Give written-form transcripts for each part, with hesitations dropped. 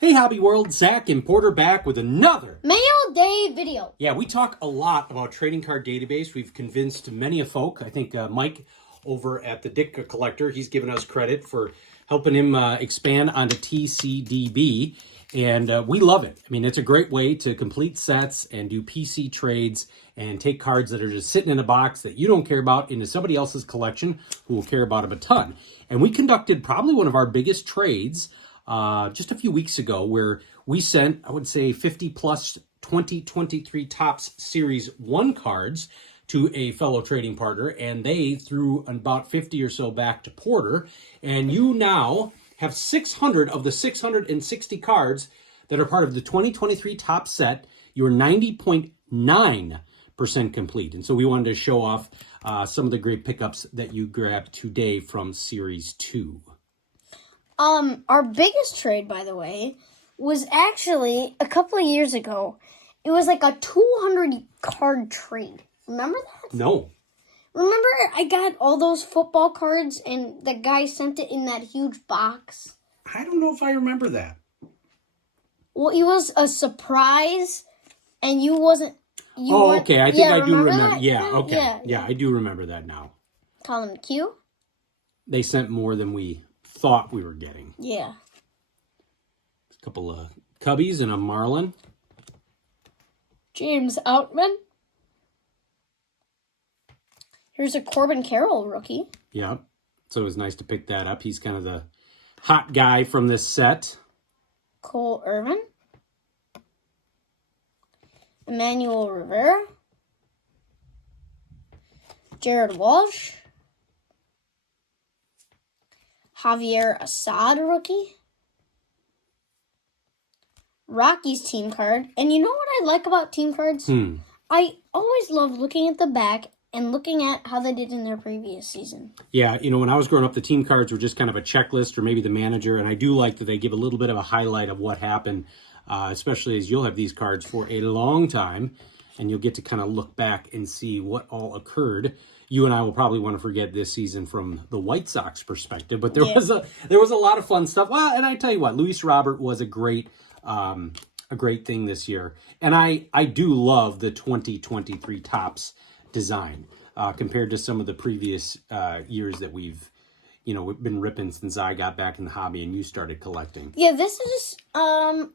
Hey Hobby World, Zach and Porter back with another Mail Day video. Yeah, we talk a lot about trading card database. We've convinced many a folk. I think Mike over at the Ditka Collector, he's given us credit for helping him expand onto TCDB. And we love it. I mean, it's a great way to complete sets and do PC trades and take cards that are just sitting in a box that you don't care about into somebody else's collection who will care about them a ton. And we conducted probably one of our biggest trades just a few weeks ago, where we sent, I would say, 50 plus 2023 Topps Series 1 cards to a fellow trading partner, and they threw about 50 or so back to Porter. And you now have 600 of the 660 cards that are part of the 2023 Topps set. You're 90.9% complete. And so we wanted to show off some of the great pickups that you grabbed today from Series 2. Our biggest trade, by the way, was actually a couple of years ago. It was like a 200 card trade. Remember that? No. Remember I got all those football cards and the guy sent it in that huge box? I don't know if I remember that. Well, it was a surprise and you wasn't... Okay. I think I do remember. That? Yeah, okay. Yeah, I do remember that now. Column Q? They sent more than we thought we were getting. Yeah. A couple of Cubbies and a Marlin. James Outman. Here's a Corbin Carroll rookie. Yeah. So it was nice to pick that up. He's kind of the hot guy from this set. Cole Irvin. Emmanuel Rivera. Jared Walsh. Javier Assad rookie. Rockies team card. And you know what I like about team cards? I always love looking at the back and looking at how they did in their previous season. Yeah, you know, when I was growing up, the team cards were just kind of a checklist or maybe the manager. And I do like that they give a little bit of a highlight of what happened, especially as you'll have these cards for a long time. And you'll get to kind of look back and see what all occurred. You and I will probably want to forget this season from the White Sox perspective, but there was a lot of fun stuff. Well, and I tell you what, Luis Robert was a great thing this year, and I do love the 2023 Topps design compared to some of the previous years that we've been ripping since I got back in the hobby and you started collecting. Yeah, this is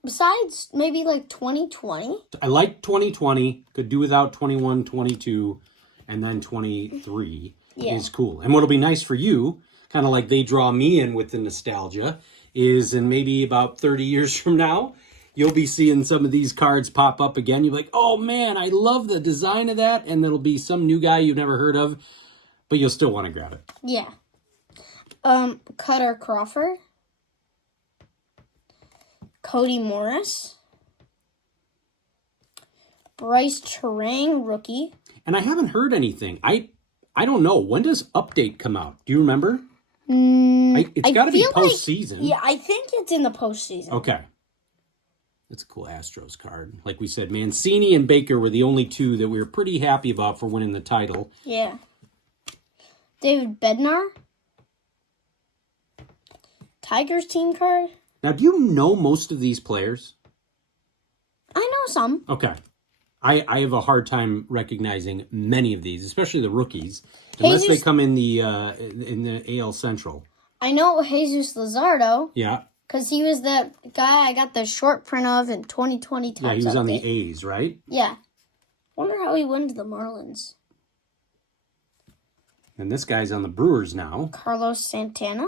besides maybe like 2020. I like 2020. Could do without 21, 22. And then 23 is cool. And what'll be nice for you, kind of like they draw me in with the nostalgia, is in maybe about 30 years from now, you'll be seeing some of these cards pop up again. You'll be like, oh man, I love the design of that. And there'll be some new guy you've never heard of, but you'll still want to grab it. Yeah. Cutter Crawford. Cody Morris. Bryce Terang, rookie. And I haven't heard anything. I don't know. When does Update come out? Do you remember? It's got to be postseason. Yeah, I think it's in the postseason. Okay. That's a cool Astros card. Like we said, Mancini and Baker were the only two that we were pretty happy about for winning the title. Yeah. David Bednar. Tigers team card. Now, do you know most of these players? I know some. Okay. I have a hard time recognizing many of these, especially the rookies, unless they come in the AL Central. I know Jesus Luzardo. Yeah. Because he was the guy I got the short print of in 2020 Topps. Yeah, he was on the A's, right? Yeah. Wonder how he went to the Marlins. And this guy's on the Brewers now. Carlos Santana.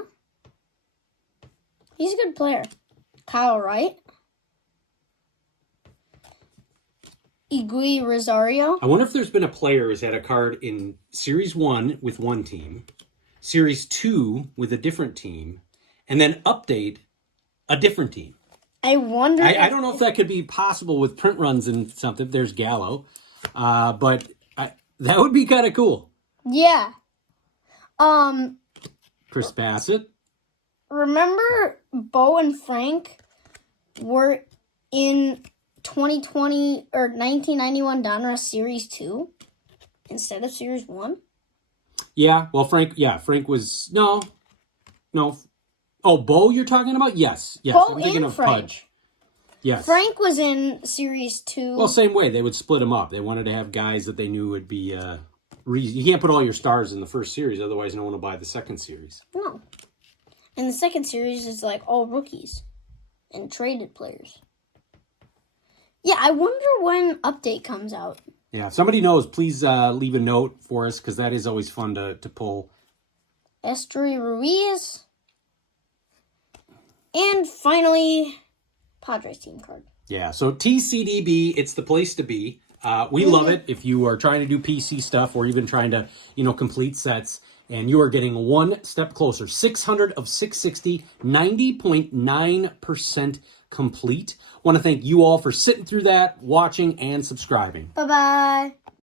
He's a good player. Kyle Wright. Igui Rosario. I wonder if there's been a player who's had a card in Series 1 with one team, Series 2 with a different team, and then Update a different team. I wonder. I don't know if that could be possible with print runs and something. There's Gallo. But that would be kind of cool. Yeah. Chris Bassett. Remember Bo and Frank were in 2020 or 1991 Donruss Series 2 instead of Series 1? Yeah, well, Frank was, no. Oh, Bo you're talking about? Yes. Bo I'm thinking and of Frank. Pudge. Yes. Frank was in Series 2. Well, same way. They would split them up. They wanted to have guys that they knew would be... you can't put all your stars in the first series, otherwise no one will buy the second series. No. And the second series is like all rookies and traded players. Yeah, I wonder when update comes out. Yeah, if somebody knows, please leave a note for us, because that is always fun to pull. Esteri Ruiz. And finally, Padres team card. Yeah, so TCDB, it's the place to be. We love it if you are trying to do PC stuff or even trying to, complete sets. And you are getting one step closer. 600 of 660, 90.9% complete. Want to thank you all for sitting through that, watching, and subscribing. Bye-bye.